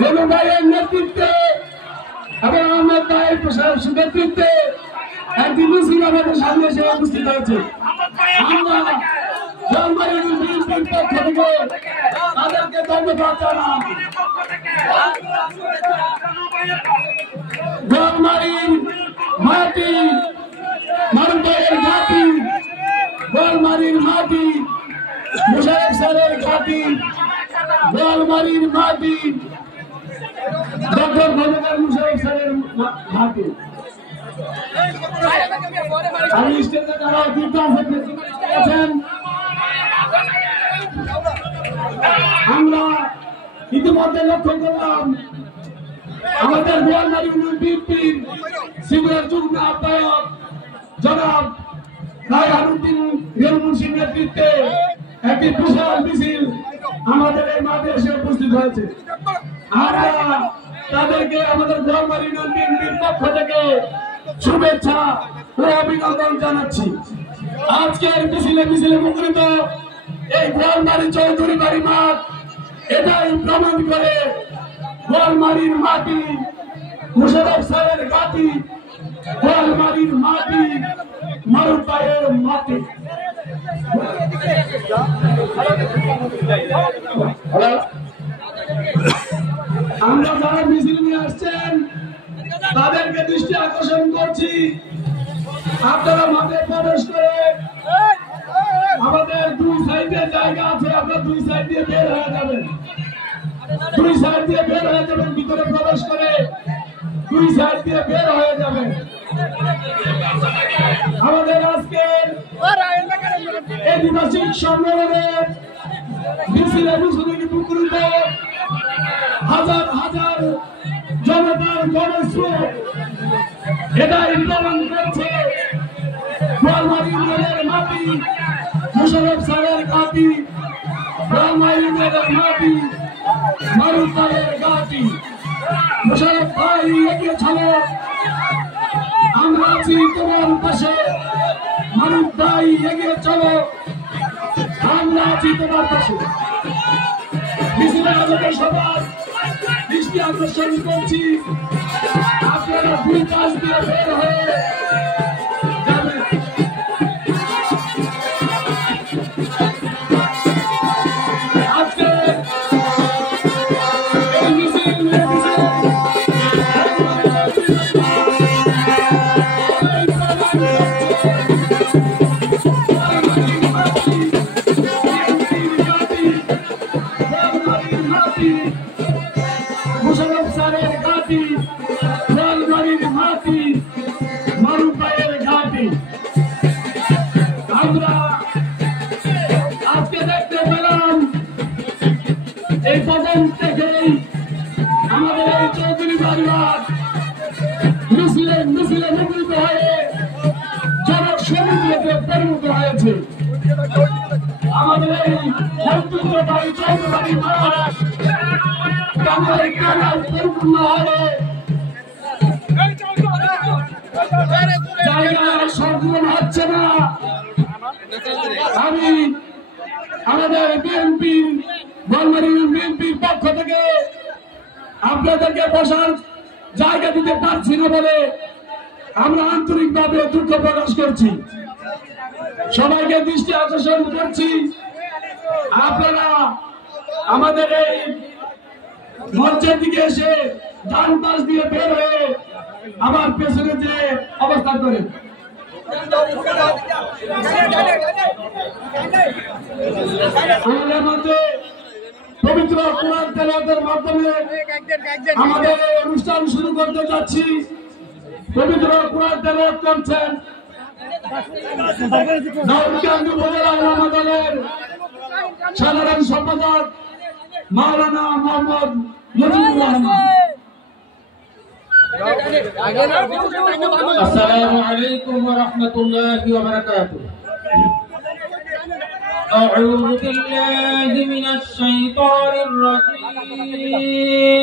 রেনু ভাইয়ের নেতৃত্বে এবং আহমেদ ভাইয়ের নেতৃত্বে একটি মিছিল আমাদের সামনে এসে উপস্থিত হয়েছে। আমরা গোয়ালমারীর বিএনপির পক্ষ থেকে তাদেরকে ধন্যবাদ জানাই। গোয়ালমারীর মাটি মারুফ ভাইয়ের ঘাঁটি, গোয়ালমারীর মাটি মুশারফ স্যারের ঘাঁটি, গোয়ালমারীর মাটি ডক্টর খন্দকার মুশারফ স্যারের ঘাঁটি। আমি স্টেজে যারা অতিথি আছেন, আমরা ইতিমধ্যে লক্ষ্য করলাম আমাদের গোয়ালমারী ইউনিয়ন বিএনপির সিনিয়র যুগ্ম আহ্বায়ক জনাব রায়হানুদ্দিন রেনু মুন্সির নেতৃত্বে একটি বিশাল মিছিল আমাদের এই মাঠে এসে উপস্থিত হয়েছে। আমরা তাদেরকে আমাদের গোয়ালমারী ইউনিয়ন বিএনপির পক্ষ থেকে শুভেচ্ছা ও অভিনন্দন জানাচ্ছি। আজকের মিছিলে মুখরিত এই গোয়ালমারী চৌধুরী বাড়ি মাঠ এটাই প্রমাণ করে গোয়ালমারীর মাটি মুশারফ স্যারের ঘাঁটি, গোয়ালমারীর মাটি মারুফ ভাইয়ের মাটি। আমরা যারা মিছিল নিয়ে আসছেন তাদেরকে দৃষ্টি আকর্ষণ করছি, আপনারা মাঠে প্রবেশ করে আমাদের দুই সাইডে জায়গা আছে, আপনারা দুই সাইড দিয়ে বের হয়ে যাবেন, দুই সাইড দিয়ে বের হয়ে যাবেন, ভিতরে প্রবেশ করে দুই সাইড দিয়ে বের হয়ে যাবেন। আমাদের আজকের এই দ্বিবার্ষিক সম্মেলনের মিছিলে মুখরিত হাজার হাজার জনতার জনস্রোত এটাই প্রমাণ করছে গোয়ালমারী ইউনিয়নের মাটি মুশারফ স্যারের ঘাঁটি, গোয়ালমারী ইউনিয়নের মাটি মারুফ ভাইয়ের ঘাঁটি। মুশারফ ভাই এগিয়ে চলো, আমরা আছি তোমার পাশে। মারুফ ভাই এগিয়ে চলো, আমরা আছি তোমার পাশে। মিছিলে আমাদের সবার দৃষ্টি আকর্ষণ করছি, আপনারা দুই পাশ দিয়ে বের হয়ে যাবেন। আজকে এই মিছিল মুশারফ স্যারের ঘাঁটি, গোয়ালমারীর মাটি মারুফ ভাইয়ের ঘাঁটি। আমরা আজকে দেখতে পেলাম এই প্রথম থেকেই আমাদের এই চৌধুরী বাড়ি মাঠ মিছিলে মুখরিত হয়ে জনসমুদ্রতে পরিণত হয়েছে। আমাদের এই ঐতিহ্যবাহী চৌধুরী বাড়ি মাঠ পরিপূর্ণ হবে, জায়গা সংকুলন হচ্ছে না। আমি আমাদের বিএনপির গোয়ালমারী বিএনপির পক্ষ থেকে আপনাদেরকে বসার জায়গা দিতে পারছি না বলে আমরা আন্তরিকভাবে দুঃখ প্রকাশ করছি। সবাইকে দৃষ্টি আকর্ষণ করছি, আপনারা আমাদের এই মঞ্চের দিকে এসে ডান পাশ দিয়ে বের হয়ে আবার পেছনে যে অবস্থান করেন। আমাদের মধ্যে পবিত্র কোরআন তেলাওয়াতের মাধ্যমে আমাদের অনুষ্ঠান শুরু করতে যাচ্ছি। পবিত্র কোরআন তেলাওয়াত করছেন নওগাঁ উপজেলা ওলামা দলের সাধারণ সম্পাদক মাওলানা মোহাম্মদ মুজিবুর রহমান। আসসালামু আলাইকুম ওয়া রাহমাতুল্লাহি ওয়া বারাকাতুহু। আউযু বিল্লাহি মিনাশ শাইতানির রাজীম।